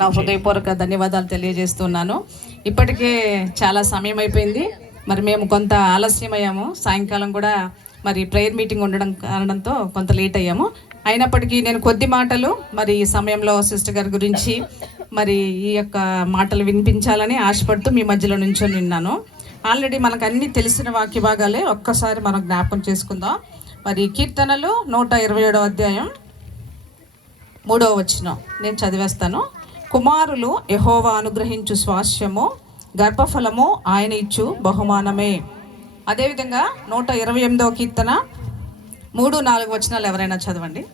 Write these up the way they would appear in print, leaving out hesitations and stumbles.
నా హృదయపూర్వక ధన్యవాదాలు తెలియజేస్తున్నాను. ఇప్పటికే చాలా సమయం అయిపోయింది. మరి మేము కొంత ఆలస్యమయ్యాము. సాయంకాలం కూడా మరి ప్రేయర్ మీటింగ్ ఉండడం కారణంతో కొంత లేట్ అయ్యాము. అయినప్పటికీ నేను కొద్ది మాటలు మరి ఈ సమయంలో సిస్టర్ గారి గురించి మరి ఈ యొక్క మాటలు వినిపించాలని ఆశపడుతూ మీ మధ్యలో నుంచొని విన్నాను. ఆల్రెడీ మనకు అన్ని తెలిసిన వాక్య భాగాలే ఒక్కసారి మనం జ్ఞాపకం చేసుకుందాం. మరి కీర్తనలు 127వ అధ్యాయం 3వ వచనం నేను చదివేస్తాను. కుమారులు యెహోవా అనుగ్రహించు స్వాస్యము, గర్భఫలము ఆయన ఇచ్చు బహుమానమే. అదేవిధంగా 128వ కీర్తన 3-4 వచనాలు ఎవరైనా చదవండి.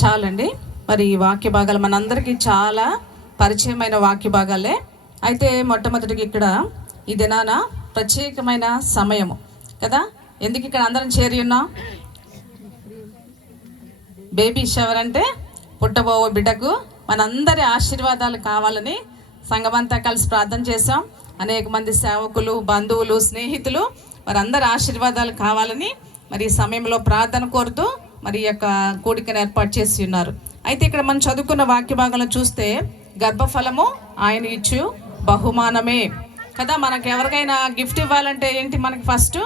చాలండి. మరి ఈ వాక్య భాగాలు మనందరికీ చాలా పరిచయమైన వాక్య భాగాలే. అయితే మొట్టమొదటికి ఇక్కడ ఈ దినాన ప్రత్యేకమైన సమయము కదా. ఎందుకు ఇక్కడ అందరం చేరి ఉన్నాం? బేబీ షవర్ అంటే పుట్టబో బిడ్డకు మనందరి ఆశీర్వాదాలు కావాలని సంఘమంతా కలిసి ప్రార్థన చేశాం. అనేక మంది సేవకులు, బంధువులు, స్నేహితులు వారందరి ఆశీర్వాదాలు కావాలని మరి ఈ సమయంలో ప్రార్థన కోరుతూ మరి ఈ యొక్క కూడికను ఏర్పాటు చేసి ఉన్నారు. అయితే ఇక్కడ మనం చదువుకున్న వాక్య భాగంలో చూస్తే గర్భఫలము ఆయన ఇచ్చు బహుమానమే కదా. మనకు ఎవరికైనా గిఫ్ట్ ఇవ్వాలంటే ఏంటి? మనకి ఫస్ట్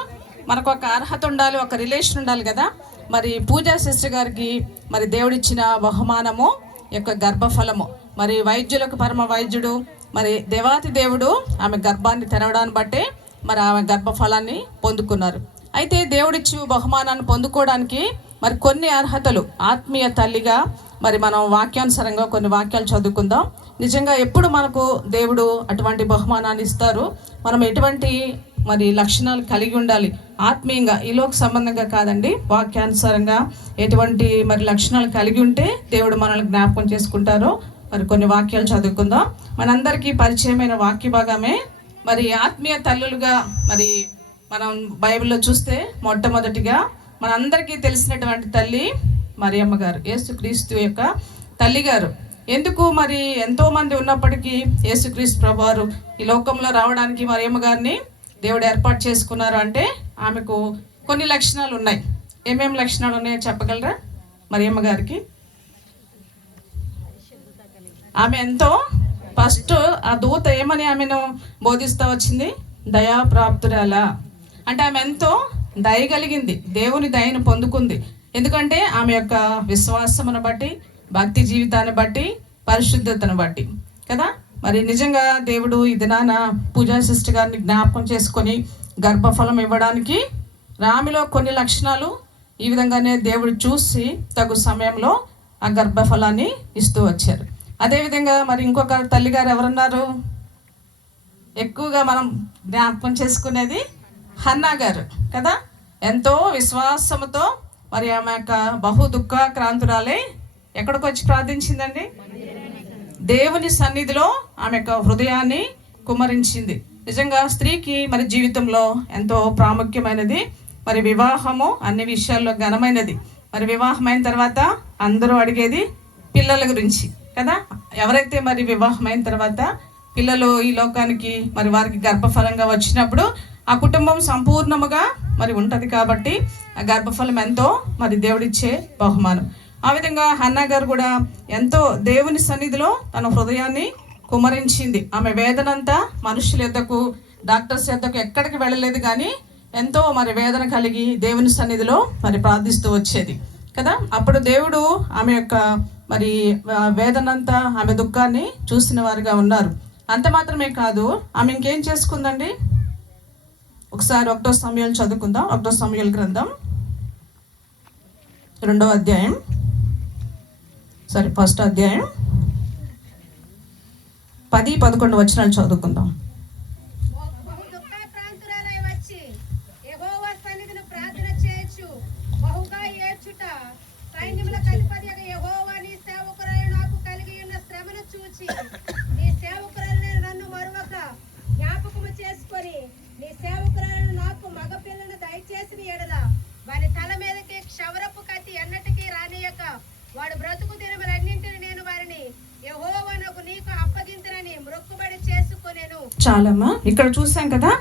మనకు ఒక అర్హత ఉండాలి, ఒక రిలేషన్ ఉండాలి కదా. మరి పూజా సిస్టర్ గారికి మరి దేవుడిచ్చిన బహుమానము యొక్క గర్భఫలము. మరి వైద్యులకు పరమ వైద్యుడు మరి దేవాతి దేవుడు ఆమె గర్భాన్ని తెరవడాన్ని బట్టే మరి ఆమె గర్భఫలాన్ని పొందుకున్నారు. అయితే దేవుడిచ్చి బహుమానాన్ని పొందుకోవడానికి మరి కొన్ని అర్హతలు, ఆత్మీయ తల్లిగా మరి మనం వాక్యానుసారంగా కొన్ని వాక్యాలు చదువుకుందాం. నిజంగా ఎప్పుడు మనకు దేవుడు అటువంటి బహుమానాన్ని ఇస్తారు, మనం ఎటువంటి మరి లక్షణాలు కలిగి ఉండాలి ఆత్మీయంగా, ఈలోక సంబంధంగా కాదండి, వాక్యానుసారంగా ఎటువంటి మరి లక్షణాలు కలిగి ఉంటే దేవుడు మనల్ని జ్ఞాపకం చేసుకుంటారో మరి కొన్ని వాక్యాలు చదువుకుందాం. మనందరికీ పరిచయమైన వాక్య భాగమే. మరి ఆత్మీయ తల్లులుగా మరి మనం బైబిల్లో చూస్తే మొట్టమొదటిగా మనందరికీ తెలిసినటువంటి తల్లి మరియమ్మ గారు, యేసుక్రీస్తు యొక్క తల్లి గారు. ఎందుకు మరి ఎంతోమంది ఉన్నప్పటికీ యేసుక్రీస్తు ప్రభువారు ఈ లోకంలో రావడానికి మరియమ్మ గారిని దేవుడు ఏర్పాటు చేసుకున్నారు అంటే ఆమెకు కొన్ని లక్షణాలు ఉన్నాయి. ఏమేమి లక్షణాలు ఉన్నాయో చెప్పగలరా? మరియమ్మ గారికి ఆమె ఎంతో ఫస్ట్ ఆ దూత ఏమని ఆమెను బోధిస్తూ వచ్చింది? దయాప్రాప్తురాల. అంటే ఆమె ఎంతో దయగలిగింది, దేవుని దయను పొందుకుంది. ఎందుకంటే ఆమె యొక్క విశ్వాసమును బట్టి, భక్తి జీవితాన్ని బట్టి, పరిశుద్ధతను బట్టి కదా. మరి నిజంగా దేవుడు ఈ దినాన పూజా సిస్టర్ గారిని జ్ఞాపకం చేసుకొని గర్భఫలం ఇవ్వడానికి ఆమెలో కొన్ని లక్షణాలు ఈ విధంగానే దేవుడు చూసి తగు సమయంలో ఆ గర్భఫలాన్ని ఇస్తూ వచ్చారు. అదేవిధంగా మరి ఇంకొక తల్లిగారు ఎవరున్నారు? ఎక్కువగా మనం జ్ఞాపకం చేసుకునేది హన్నా గారు కదా. ఎంతో విశ్వాసముతో మరి ఆమె యొక్క బహు దుఃఖాక్రాంతురాలే ఎక్కడికి వచ్చి ప్రార్థించిందండి? దేవుని సన్నిధిలో ఆమె యొక్క హృదయాన్ని కుమ్మరించింది. నిజంగా స్త్రీకి మరి జీవితంలో ఎంతో ప్రాముఖ్యమైనది. మరి వివాహము అన్ని విషయాల్లో ఘనమైనది. మరి వివాహమైన తర్వాత అందరూ అడిగేది పిల్లల గురించి కదా. ఎవరైతే మరి వివాహమైన తర్వాత పిల్లలు ఈ లోకానికి మరి వారికి గర్భఫలంగా వచ్చినప్పుడు ఆ కుటుంబం సంపూర్ణముగా మరి ఉంటుంది. కాబట్టి ఆ గర్భఫలం ఎంతో మరి దేవుడిచ్చే బహుమానం. ఆ విధంగా హన్నా గారు కూడా ఎంతో దేవుని సన్నిధిలో తన హృదయాన్ని కుమరించింది. ఆమె వేదనంతా మనుషుల యొద్దకు, డాక్టర్స్ యొద్దకు ఎక్కడికి వెళ్ళలేదు, కానీ ఎంతో మరి వేదన కలిగి దేవుని సన్నిధిలో మరి ప్రార్థిస్తూ వచ్చేది కదా. అప్పుడు దేవుడు ఆమె యొక్క మరి వేదనంతా, ఆమె దుఃఖాన్ని చూసిన వారుగా ఉన్నారు. అంత మాత్రమే కాదు, ఆమె ఇంకేం చేసుకుందండి? ఒకసారి 1వ సమూయేలు చదువుకుందాం. 1వ సమూయేలు గ్రంథం 2వ అధ్యాయం, 1వ అధ్యాయం 10-11 వచనాలు చదువుకుందాం. వాడు బ్రతుకు దినములన్నింటిని నేను వారిని యెహోవానకు నీకు అప్పగింతునని మొక్కుబడి చేసుకొనెను. చాలమ్మా. ఇక్కడ చూసాం కదా,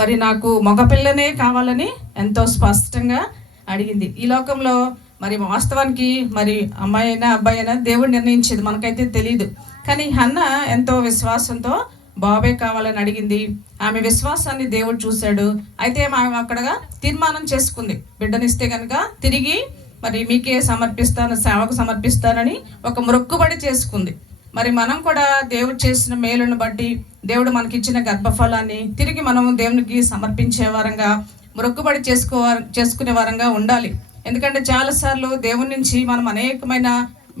మరి నాకు మగపిల్లనే కావాలని ఎంతో స్పష్టంగా అడిగింది. ఈ లోకంలో మరి వాస్తవానికి మరి అమ్మాయి అయినా అబ్బాయి అయినా దేవుడు నిర్ణయించేది, మనకైతే తెలియదు. కానీ హన్న ఎంతో విశ్వాసంతో బాబే కావాలని అడిగింది. ఆమె విశ్వాసాన్ని దేవుడు చూశాడు. అయితే ఆమె అక్కడగా తీర్మానం చేసుకుంది, బిడ్డనిస్తే కనుక తిరిగి మరి మీకే సమర్పిస్తాను, సేవకు సమర్పిస్తానని ఒక మొక్కుబడి చేసుకుంది. మరి మనం కూడా దేవుడు చేసిన మేలును బట్టి, దేవుడు మనకిచ్చిన గర్భఫలాన్ని తిరిగి మనం దేవునికి సమర్పించే వారంగా, మొక్కుబడి చేసుకునే వారంగా ఉండాలి. ఎందుకంటే చాలాసార్లు దేవుని నుంచి మనం అనేకమైన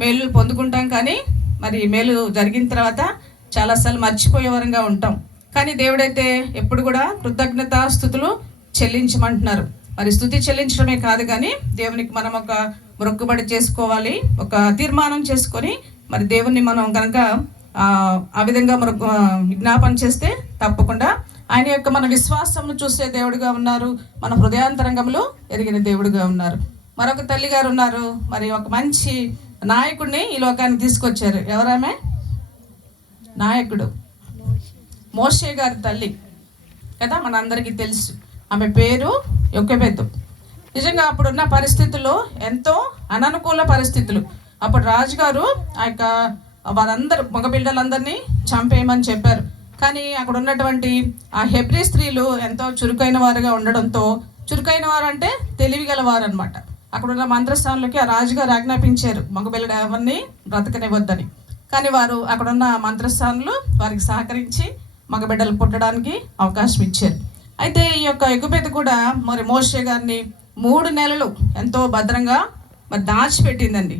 మేలు పొందుకుంటాం, కానీ మరి మేలు జరిగిన తర్వాత చాలాసార్లు మర్చిపోయే వారంగా ఉంటాం. కానీ దేవుడైతే ఎప్పుడు కూడా కృతజ్ఞత స్తుతులు చెల్లించమంటున్నారు. మరి స్తుతి చెల్లించడమే కాదు, కానీ దేవునికి మనం ఒక మొక్కుబడి చేసుకోవాలి, ఒక తీర్మానం చేసుకొని మరి దేవుణ్ణి మనం కనుక ఆ విధంగా విజ్ఞాపన చేస్తే తప్పకుండా ఆయన యొక్క మన విశ్వాసంను చూసే దేవుడిగా ఉన్నారు, మన హృదయాంతరంగంలో ఎరిగిన దేవుడిగా ఉన్నారు. మరొక తల్లి గారు ఉన్నారు, మరి ఒక మంచి నాయకుడిని ఈ లోకానికి తీసుకొచ్చారు. ఎవరామె? నాయకుడు మోషే గారి తల్లి కదా, మనందరికీ తెలుసు. ఆమె పేరు యొకెబెదు. నిజంగా అప్పుడున్న పరిస్థితుల్లో ఎంతో అననుకూల పరిస్థితులు. అప్పుడు రాజుగారు ఆ యొక్క వారందరూ మగపిల్లలందరినీ చంపేయమని చెప్పారు. కానీ అక్కడ ఉన్నటువంటి ఆ హెబ్రీ స్త్రీలు ఎంతో చురుకైన వారుగా ఉండడంతో, చురుకైన వారు అంటే తెలివిగల వారు అనమాట. అక్కడున్న మంత్రస్థానంలోకి ఆ రాజుగారు ఆజ్ఞాపించారు మగపిల్లడు ఎవరిని బ్రతకనివ్వద్దని. కానీ వారు అక్కడున్న మంత్రస్థానులు వారికి సహకరించి మగబిడ్డలు పుట్టడానికి అవకాశం ఇచ్చారు. అయితే ఈ యొక్క యొకెబెదు కూడా మరి మోషే గారిని 3 నెలలు ఎంతో భద్రంగా మరి దాచిపెట్టిందండి.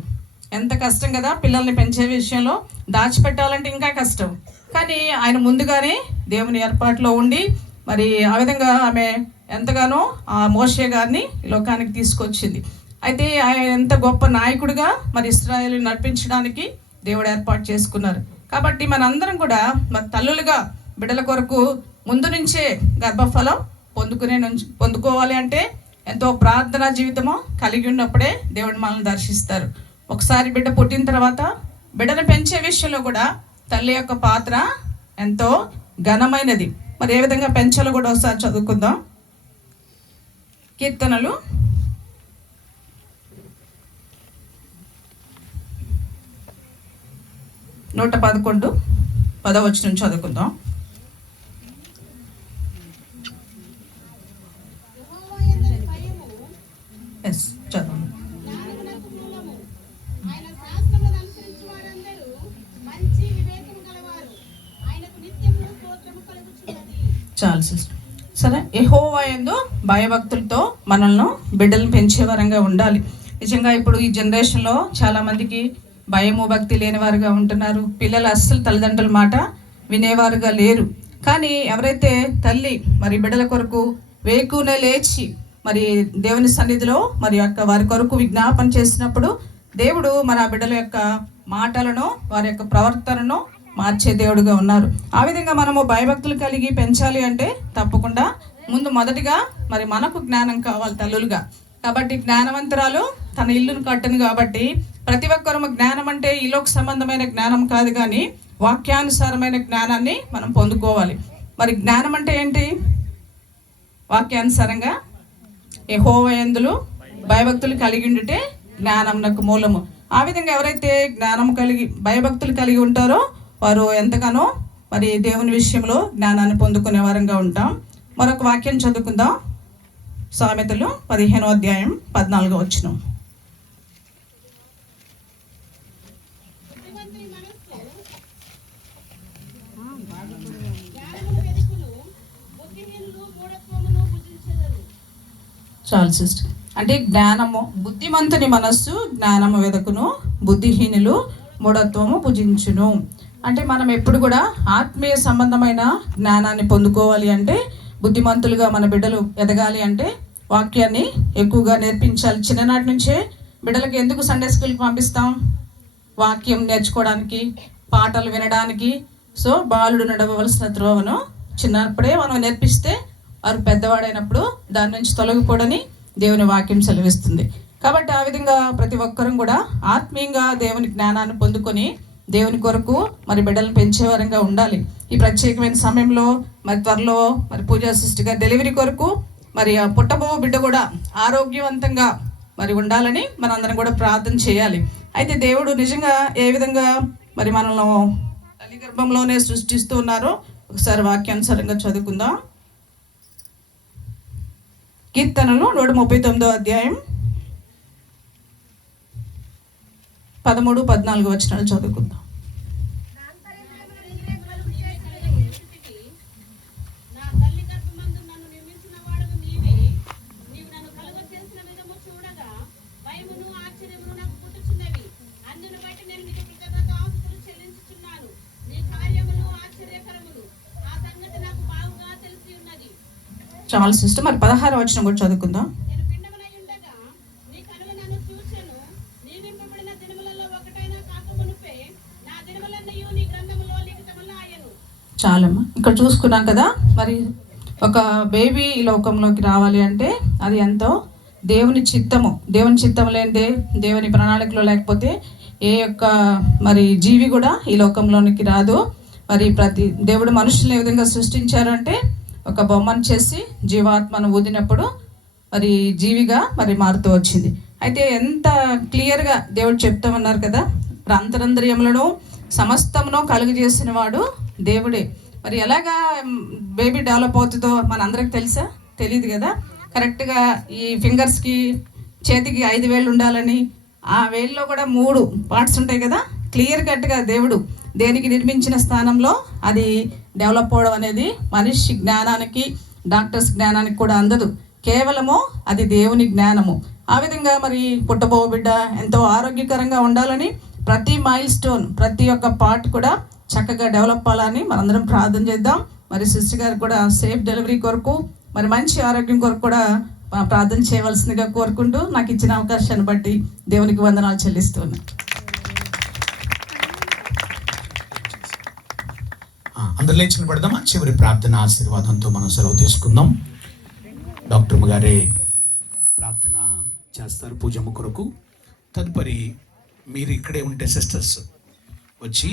ఎంత కష్టం కదా, పిల్లల్ని పెంచే విషయంలో దాచిపెట్టాలంటే ఇంకా కష్టం. కానీ ఆయన ముందుగానే దేవుని ఏర్పాటులో ఉండి మరి ఆ విధంగా ఆమె ఎంతగానో ఆ మోషే గారిని లోకానికి తీసుకొచ్చింది. అయితే ఆయన ఎంత గొప్ప నాయకుడిగా మరి ఇశ్రాయేలు నడిపించడానికి దేవుడు ఏర్పాటు చేసుకున్నారు. కాబట్టి మనందరం మరి తల్లులుగా బిడ్డల కొరకు ముందు నుంచే గర్భఫలం పొందుకోవాలి అంటే ఎంతో ప్రార్థనా జీవితము కలిగి ఉన్నప్పుడే దేవుడు మనల్ని దర్శిస్తారు. ఒకసారి బిడ్డ పుట్టిన తర్వాత బిడ్డను పెంచే విషయంలో కూడా తల్లి యొక్క పాత్ర ఎంతో ఘనమైనది. మరి ఏ విధంగా పెంచాలో కూడా ఒకసారి చదువుకుందాం. కీర్తనలు 111 10వ వచనం చదువుకుందాం. చదువు. చాలు సిస్టర్. సరే, యెహోవా యందు భయభక్తులతో మనల్ని బిడ్డలను పెంచే వరంగా ఉండాలి. నిజంగా ఇప్పుడు ఈ జనరేషన్లో చాలామందికి భయము భక్తి లేని వారుగా ఉంటున్నారు. పిల్లలు అస్సలు తల్లిదండ్రుల మాట వినేవారుగా లేరు. కానీ ఎవరైతే తల్లి మరి బిడ్డల కొరకు వేకునే లేచి మరి దేవుని సన్నిధిలో మరి యొక్క వారి కొరకు విజ్ఞాపన చేసినప్పుడు దేవుడు మన బిడ్డల యొక్క మాటలను, వారి యొక్క ప్రవర్తనను మార్చే దేవుడుగా ఉన్నారు. ఆ విధంగా మనము భయభక్తులు కలిగి పెంచాలి అంటే తప్పకుండా మొదటిగా మరి మనకు జ్ఞానం కావాలి తల్లులుగా. కాబట్టి జ్ఞానవంతురాలు తన ఇల్లును కట్టను. కాబట్టి ప్రతి ఒక్కరూ జ్ఞానం అంటే ఈలోక సంబంధమైన జ్ఞానం కాదు, కానీ వాక్యానుసారమైన జ్ఞానాన్ని మనం పొందుకోవాలి. మరి జ్ఞానం అంటే ఏంటి? వాక్యానుసారంగా యెహోవా యందు భయభక్తులు కలిగి ఉంటే జ్ఞానంకు మూలము. ఆ విధంగా ఎవరైతే జ్ఞానం కలిగి భయభక్తులు కలిగి ఉంటారో వారు ఎంతగానో మరి దేవుని విషయంలో జ్ఞానాన్ని పొందుకునే వారంగా ఉంటాం. మరొక వాక్యం చదువుకుందాం. సామెతలు 15వ అధ్యాయం 14వ వచనం. చాలు సిస్టర్. అంటే జ్ఞానము, బుద్ధిమంతుని మనస్సు జ్ఞానము వెదకును, బుద్ధిహీనులు మూఢత్వము భుజించును. అంటే మనం ఎప్పుడు కూడా ఆత్మీయ సంబంధమైన జ్ఞానాన్ని పొందుకోవాలి అంటే, బుద్ధిమంతులుగా మన బిడ్డలు ఎదగాలి అంటే వాక్యాన్ని ఎక్కువగా నేర్పించాలి. చిన్ననాటి నుంచే బిడ్డలకు ఎందుకు సండే స్కూల్కి పంపిస్తాం? వాక్యం నేర్చుకోవడానికి, పాటలు వినడానికి. సో బాలుడు నడవవలసిన త్రోవను చిన్నప్పుడే మనం నేర్పిస్తే వారు పెద్దవాడైనప్పుడు దాని నుంచి తొలగిపోడని దేవుని వాక్యం సెలవిస్తుంది. కాబట్టి ఆ విధంగా ప్రతి ఒక్కరూ కూడా ఆత్మీయంగా దేవుని జ్ఞానాన్ని పొందుకొని దేవుని కొరకు మరి బిడ్డలను పెంచేవారంగా ఉండాలి. ఈ ప్రత్యేకమైన సమయంలో మరి త్వరలో మరి పూజా సిస్టర్ డెలివరీ కొరకు మరి ఆ పుట్టబో బిడ్డ కూడా ఆరోగ్యవంతంగా మరి ఉండాలని మనందరం కూడా ప్రార్థన చేయాలి. అయితే దేవుడు నిజంగా ఏ విధంగా మరి మనల్ని తల్లి గర్భంలోనే సృష్టిస్తూ ఉన్నారో ఒకసారి వాక్యానుసారంగా చదువుకుందాం. కీర్తనలు 139వ అధ్యాయం 13-14 వచనాలు చదువుకుందాం. చాలా సిస్టర్ మరి 16వ వచనం కూడా చదువుకుందాం. చాలమ్మా, ఇక్కడ చూసుకున్నాం కదా, మరి ఒక బేబీ ఈ లోకంలోకి రావాలి అంటే అది ఎంతో దేవుని చిత్తము. దేవుని చిత్తం లేనిదే, దేవుని ప్రణాళికలో లేకపోతే ఏ యొక్క మరి జీవి కూడా ఈ లోకంలోనికి రాదు. మరి ప్రతి దేవుడు మనుషుల్ని ఏ విధంగా సృష్టించారు అంటే ఒక బొమ్మను చేసి జీవాత్మను ఊదినప్పుడు మరి జీవిగా మరి మారుతూ వచ్చింది. అయితే ఎంత క్లియర్గా దేవుడు చెప్తామన్నారు కదా, అంతరంద్రియములను సమస్తమును కలుగజేసిన వాడు దేవుడే. మరి ఎలాగా బేబీ డెవలప్ అవుతుందో మనందరికి తెలుసా? తెలియదు కదా. కరెక్ట్గా ఈ ఫింగర్స్కి చేతికి 5 వేళ్ళు ఉండాలని, ఆ వేళ్ళలో కూడా 3 పార్ట్స్ ఉంటాయి కదా. క్లియర్ కట్గా దేవుడు దేనికి నిర్మించిన స్థానంలో అది డెవలప్ అవడం అనేది మనిషి జ్ఞానానికి, డాక్టర్స్ జ్ఞానానికి కూడా అందదు. కేవలము అది దేవుని జ్ఞానము. ఆ విధంగా మరి పుట్టబో బిడ్డ ఎంతో ఆరోగ్యకరంగా ఉండాలని ప్రతి మైల్ స్టోన్, ప్రతి ఒక్క పార్ట్ కూడా చక్కగా డెవలప్ అవ్వాలని మనందరం ప్రార్థన చేద్దాం. మరి సిస్టర్ గారు కూడా సేఫ్ డెలివరీ కొరకు మరి మంచి ఆరోగ్యం కొరకు కూడా ప్రార్థన చేయవలసిందిగా కోరుకుంటూ నాకు ఇచ్చిన అవకాశాన్ని బట్టి దేవునికి వందనాలు చెల్లిస్తున్నాను. అందరు లేచిన పడదామా? చివరి ప్రార్థన ఆశీర్వాదంతో మనం సెలవు తీసుకుందాం. డాక్టర్ గారే ప్రార్థన చేస్తారు పూజమ్మ కొరకు. తదుపరి మీరు ఇక్కడే ఉంటే సిస్టర్స్ వచ్చి